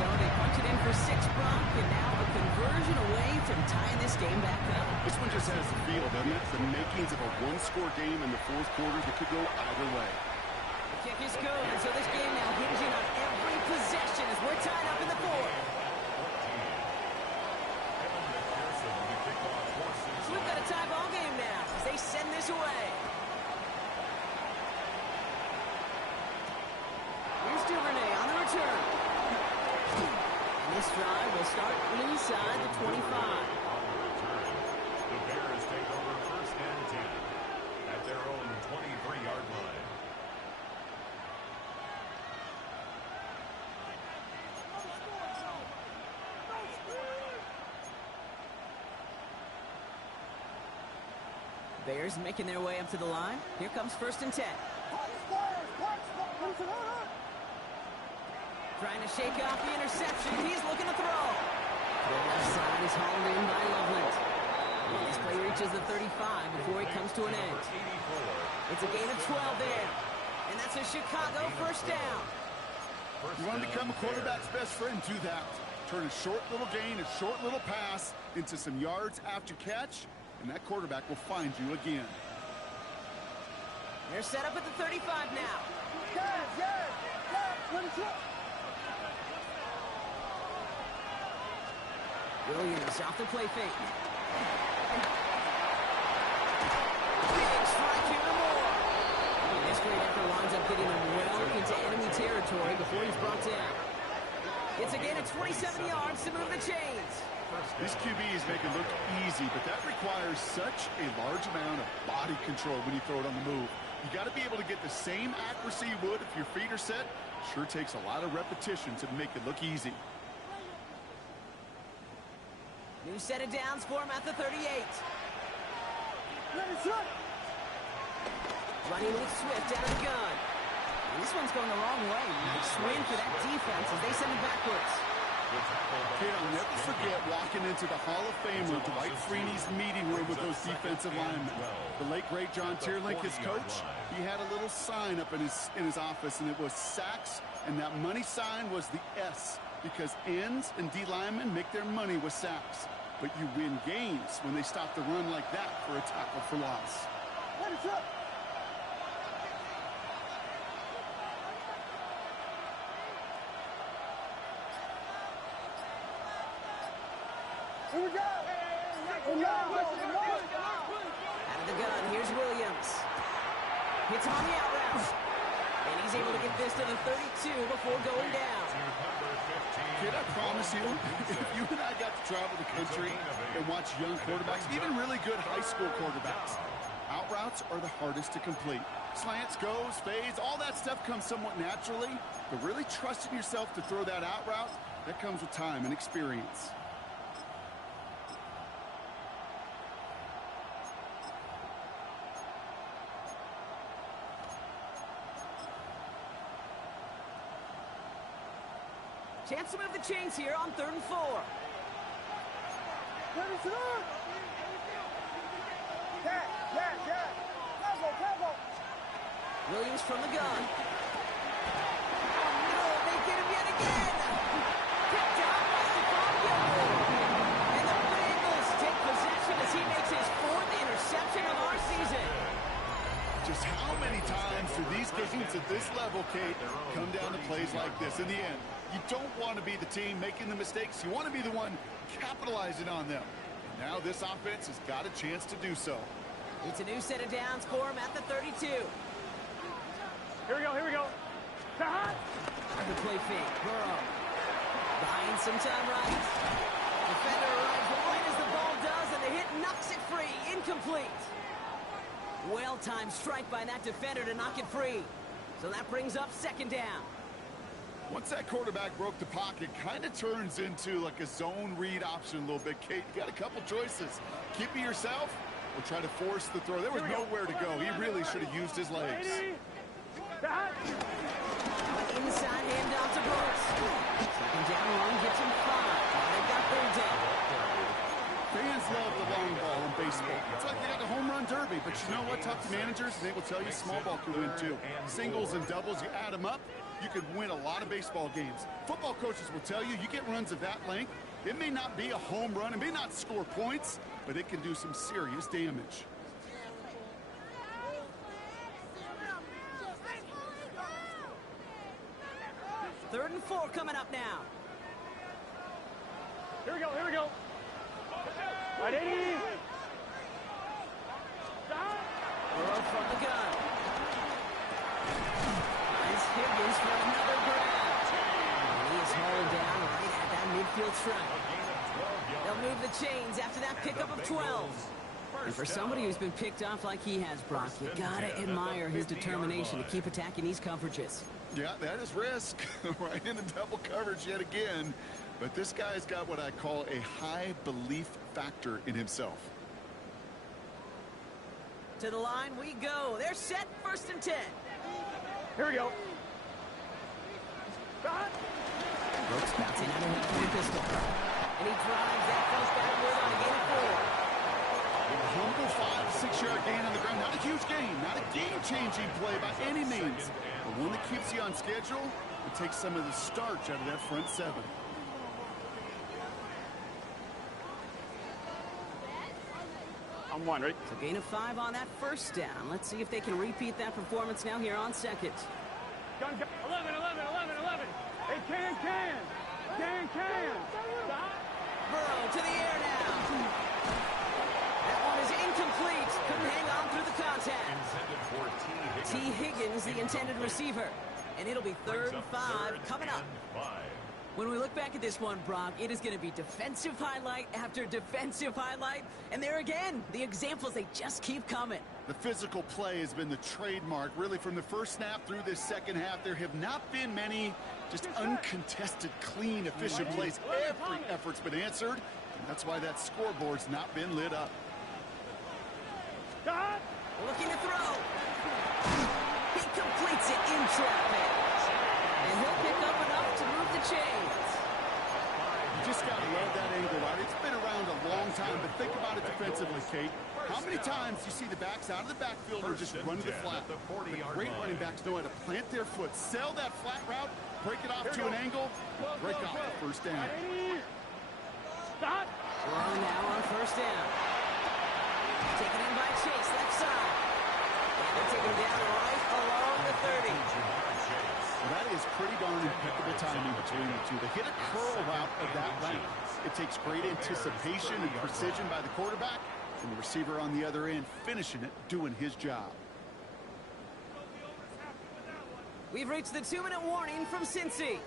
So they punch it in for 6, Brock, and now a conversion away from tying this game back up. This one just has the feel, doesn't it? The makings of a one-score game in the fourth quarter that could go either way. The kick is good, and so this game now hinging on every possession as we're tied up in the fourth. So we've got a tie ball game now as they send this away. Here's Duvernay on the return. And this drive will start inside the 25. The Bears take over first and 10 at their own 23-yard line. Bears making their way up to the line. Here comes first and 10. Trying to shake off the interception. He's looking to throw. The left side is hauled in by Loveland. And this play reaches the 35 before it comes to an end. It's a gain of 12 there. And that's a Chicago first down. You want to become a quarterback's best friend, do that. Turn a short little gain, a short little pass into some yards after catch, and that quarterback will find you again. They're set up at the 35 now. Williams off the play fake. Big strike here to Moore. And this great effort winds up getting him well into enemy territory before he's brought down. It's a gain of 27 yards to move the chains. These QBs make it look easy, but that requires such a large amount of body control when you throw it on the move. You got to be able to get the same accuracy you would if your feet are set. Sure takes a lot of repetition to make it look easy. New set of downs for him at the 38. Running with Swift out of the gun. And this one's going the wrong way. Nice win for that defense as they send it backwards. Kid, I'll never forget walking into the Hall of Famer Dwight Freeney's meeting room with those defensive linemen. The late, great John Tierlink, his coach, he had a little sign up in his office, and it was sacks, and that money sign was the S, because ends and D linemen make their money with sacks. But you win games when they stop the run like that for a tackle for loss. Here we go. Out of the gun, here's Williams. Hits him on the out route. And he's able to get this to the 32 before going down. Kid, I promise you, if you and I got to travel the country and watch young quarterbacks, even really good high school quarterbacks, out routes are the hardest to complete. Slants, goes, fades, all that stuff comes somewhat naturally, but really trusting yourself to throw that out route, that comes with time and experience. Chance to move the chains here on 3rd and 4. Williams from the gun. Oh, no, they get him yet again. Picked out by Stephon Gilmore. And the Bengals take possession as he makes his 4th interception of our season. Just how many times do these games at this level, Kate, come down to plays like this? In the end, you don't want to be the team making the mistakes. You want to be the one capitalizing on them. And now this offense has got a chance to do so. It's a new set of downs for him at the 32. Here we go, here we go. The play fake. Burrow. Buying some time right. Defender arrives wide as the ball does, and the hit knocks it free. Incomplete. Well-timed strike by that defender to knock it free. So that brings up second down. Once that quarterback broke the pocket, kind of turns into like a zone read option a little bit. Kate, you got a couple choices. Keep it yourself or try to force the throw. There was nowhere to go. He really should have used his legs. Inside handoff to Brooks. Second down, long gets him 5. They've got third down. Fans love the long ball in baseball. It's like they got the home run derby, but you know what? Talk to managers, and they will tell you small ball can win too. Singles and doubles, you add them up, you could win a lot of baseball games. Football coaches will tell you, you get runs of that length, it may not be a home run, it may not score points, but it can do some serious damage. Third and 4 coming up now. Here we go, here we go. Right, 80. Burrow from the gun. Nice Higgins for another grab. And he is hauled down right at that midfield stripe. They'll move the chains after that pickup of 12. And for somebody who's been picked off like he has, Brock, you gotta admire his determination to keep attacking these coverages. Yeah, that is risk. Right into double coverage yet again. But this guy's got what I call a high belief factor in himself. To the line we go. They're set, 1st and 10. Here we go. Brooks bouncing out of that pistol. And he drives that goes backward on a gain of 4. A humble 5-6 yard gain on the ground. Not a huge gain, not a game-changing play by any means. But one that keeps you on schedule and takes some of the starch out of that front 7. I'm 1, right? So gain of 5 on that 1st down. Let's see if they can repeat that performance now here on 2nd. Gun, 11. They can. Burrow to the air now. That one is incomplete. Couldn't hang on through the contact. T. Higgins, the intended receiver. And it'll be 3rd and 5 coming up. When we look back at this one, Brock, it is going to be defensive highlight after defensive highlight. And there again, the examples, they just keep coming. The physical play has been the trademark, really, from the first snap through this second half. There have not been many just uncontested, clean, efficient plays. Every effort's been answered, and that's why that scoreboard's not been lit up. Looking to throw. He completes it in traffic. And he'll pick up enough to move the chains. You just got to love that angle out. It's been around a long time, but think about it defensively, Kate. How many times do you see the backs out of the backfield or just run to the flat? The great running backs know how to plant their foot, sell that flat route, break it off to an angle, break off the 1st down. Burrow now on 1st down. Taken in by Chase, left side. And they take him down right along the 30. Well, that is pretty darn impeccable timing between the two. They hit a curl route of that length. It takes great anticipation and precision by the quarterback, and the receiver on the other end finishing it, doing his job. We've reached the 2-minute warning from Cincy.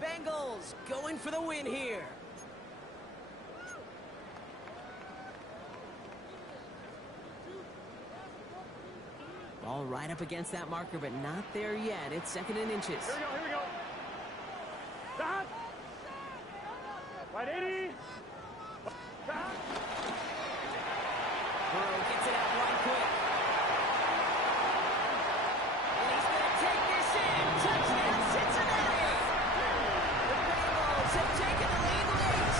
Bengals going for the win here. Ball right up against that marker, but not there yet. It's 2nd and inches. Here we go. Stop. Right, 80. Stop. Burrow gets it out right quick. And he's going to take this in. Touchdown, Cincinnati. The Bengals have taken the lead late.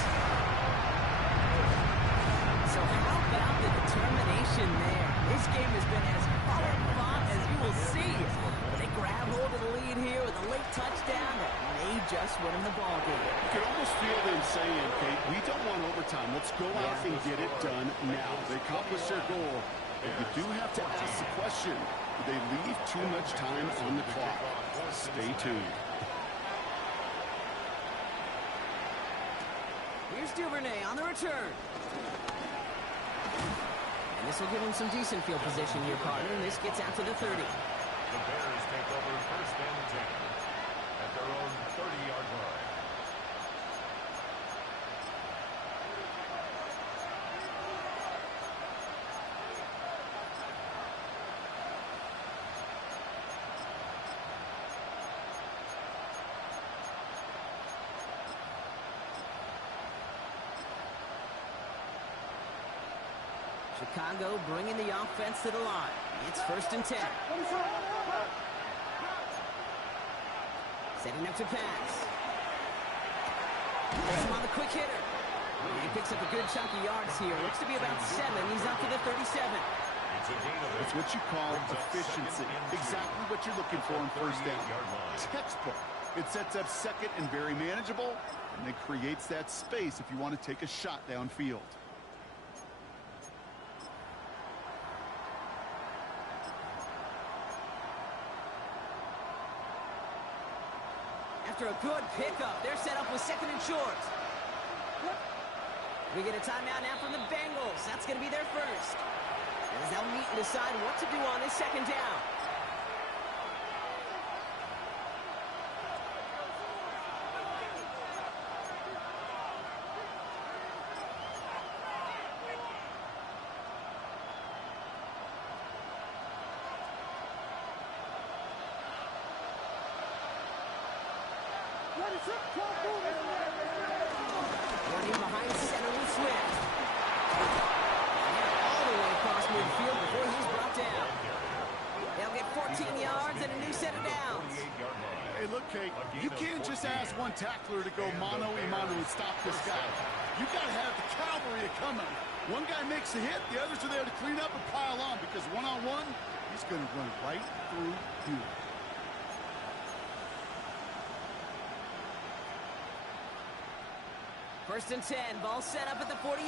So how about the determination there? This game has been as hard fought as you will see. They grab hold of the lead here with a late touchdown that may just win them the ball game. You can almost feel them saying, Kate, we don't want overtime. Let's go out and get it done now. They accomplished their goal. But you do have to ask the question, do they leave too much time on the clock? Stay tuned. Here's Duvernay on the return. And this will give him some decent field position here, partner. And this gets out to the 30. The Bears take over first and 10 at their own 30-yard line. Chicago bringing the offense to the line. It's first and 10. Setting up to pass. Puts him on the quick hitter. He picks up a good chunk of yards here. Looks to be about 7. He's up to the 37. It's what you call efficiency. Exactly what you're looking for on first down. Textbook. It sets up second and very manageable, and it creates that space if you want to take a shot downfield. After a good pickup, they're set up with second and short. We get a timeout now from the Bengals. That's going to be their first. As they'll meet and decide what to do on this second down. Running behind center with Swift. All the way across midfield before he's brought down. They'll get 14 yards and a new set of downs. Hey, look, Kate, you can't just ask one tackler to go mano-a-mano and stop this guy. You got to have the cavalry coming. One guy makes a hit, the others are there to clean up and pile on, because one-on-one, he's going to run right through you. First and 10, ball set up at the 48.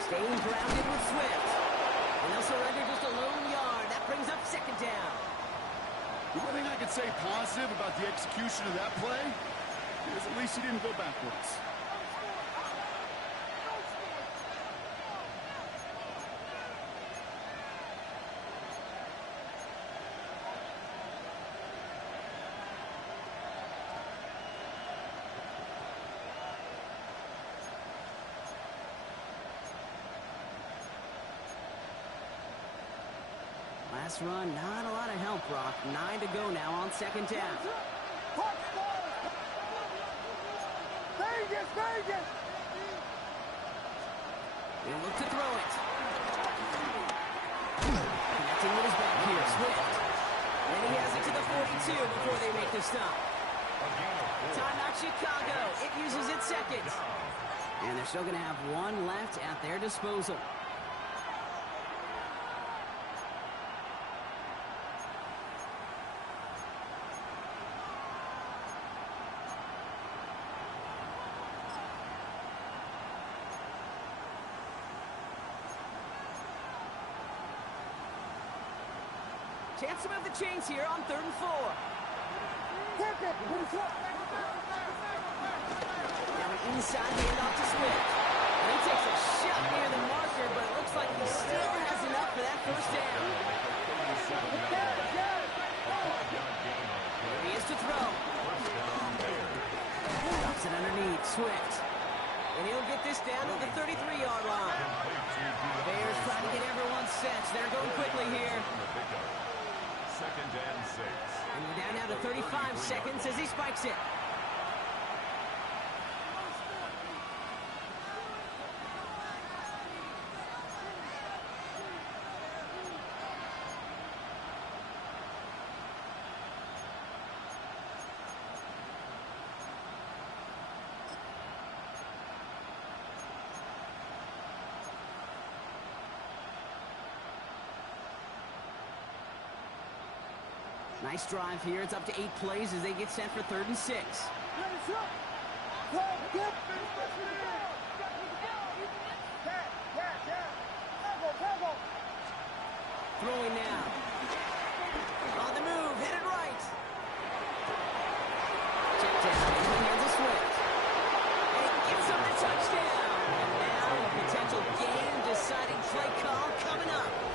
Staying grounded with Swift. And they'll surrender just a lone yard. That brings up second down. The one thing I could say positive about the execution of that play is at least he didn't go backwards. Last run, not a lot of help, Brock. 9 to go now on second down. Vegas! He'll look to throw it. Connecting with his back here, Swift. And he has it to the 42 before they make the stop. Timeout Chicago. It uses its seconds. And they're still going to have one left at their disposal. Chance to move the chains here on 3rd and 4. Now an inside handoff to Swift. And he takes a shot near the marker, but it looks like he still has enough for that first down. Here he is to throw. Drops it underneath, Swift. And he'll get this down to the 33-yard line. The Bears trying to get everyone set. They're going quickly here. Second and 6. And we're down now to 35 seconds as he spikes it. Nice drive here. It's up to 8 plays as they get set for 3rd and 6. Throwing now. On the move, headed right. Check down, and he hands a Swift. And he gets him the touchdown. And now a potential game-deciding play call coming up.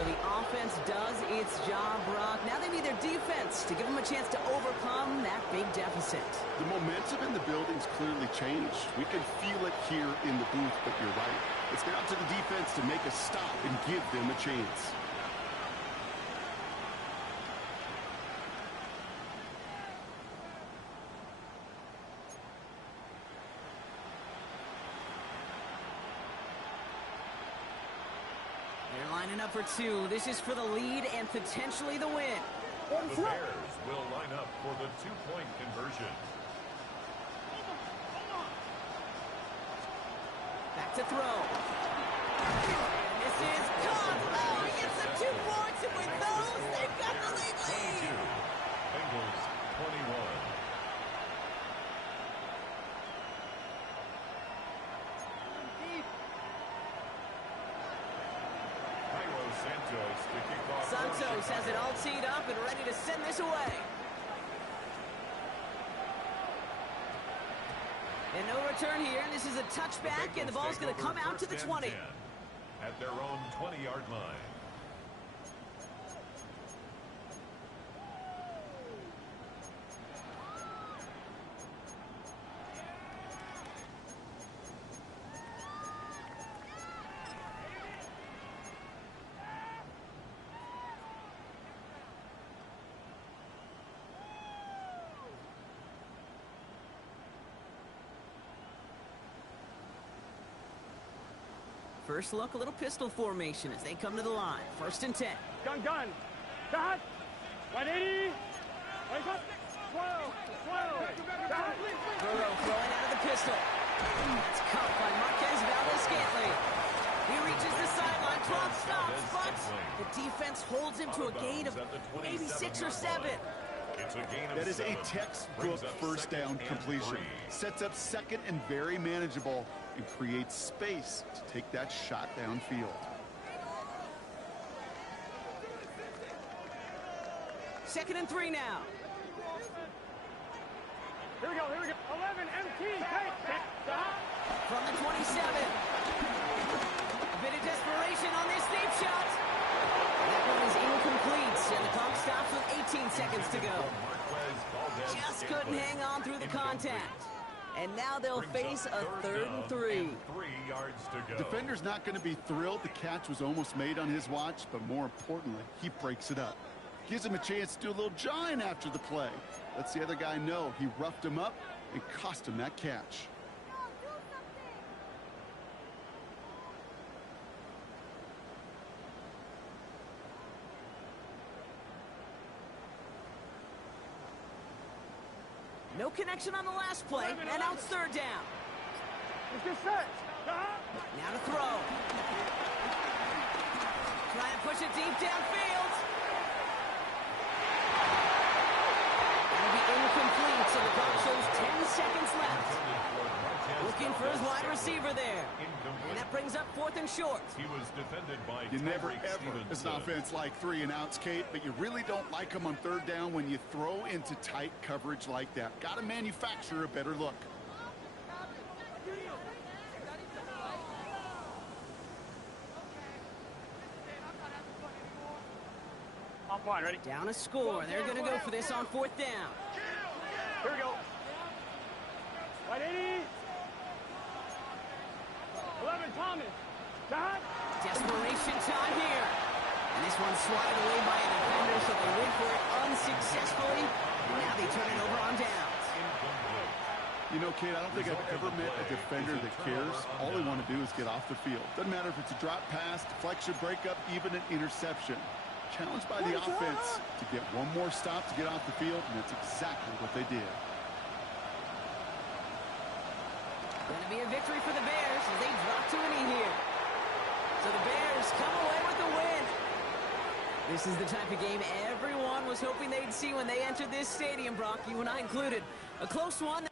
So the offense does its job, Brock. Now they need their defense to give them a chance to overcome that big deficit. The momentum in the building's clearly changed. We can feel it here in the booth, but you're right. It's down to the defense to make a stop and give them a chance. They're lining up for two. This is for the lead and potentially the win. The Bears will line up for the two-point conversion. Back to throw. This is caught. Oh, he gets the 2 points, and with those, they've got the lead. 22. Bengals 21. Santos has it all teed up and ready to send this away. And no return here. This is a touchback, and the ball's going to come out to the 20. At their own 20-yard line. First look, a little pistol formation as they come to the line. 1st and 10. Gun. Dot. 180. 12. Burrow throwing out of the pistol. It's caught by Marquez Valdez-Scantling. He reaches the sideline. Clock stops, but the defense holds him to a gain of maybe 6 or 7. That is a textbook first down completion. Sets up second and very manageable and creates space to take that shot downfield. Second and 3 now. Here we go. 11 MT. From the 27. A bit of desperation on this deep shot. That one is incomplete, and the clock stops with 18 seconds to go. Just couldn't hang on through the contact. And now they'll face a 3rd and 3. 3 yards to go. Defender's not going to be thrilled the catch was almost made on his watch, but more importantly, he breaks it up. Gives him a chance to do a little jawing after the play. Lets the other guy know he roughed him up and cost him that catch. No connection on the last play, and now it's 3rd down. Now to throw. Trying to push it deep downfield. That'll be incomplete, so the clock shows 10 seconds left. Looking for his wide receiver there. And that brings up 4th and short. He was defended by You never ever, as an offense, like 3 and outs, Kate, but you really don't like them on 3rd down when you throw into tight coverage like that. Got to manufacture a better look. Off line, ready? Down a score. They're going to go for this on 4th down. Here we go. 180. 11 Thomas. Dot. Desperation time here. And this one's swatted away by a defender, so they went for it unsuccessfully. And now they turn it over on downs. You know, Kate, I don't think I've ever met a defender that cares. All they want to do is get off the field. Doesn't matter if it's a drop pass, deflection, breakup, even an interception. Challenged by the offense to get one more stop to get off the field, and that's exactly what they did. Going to be a victory for the Bears as they drop to a knee here. So the Bears come away with the win. This is the type of game everyone was hoping they'd see when they entered this stadium, Brock, you and I included. A close one.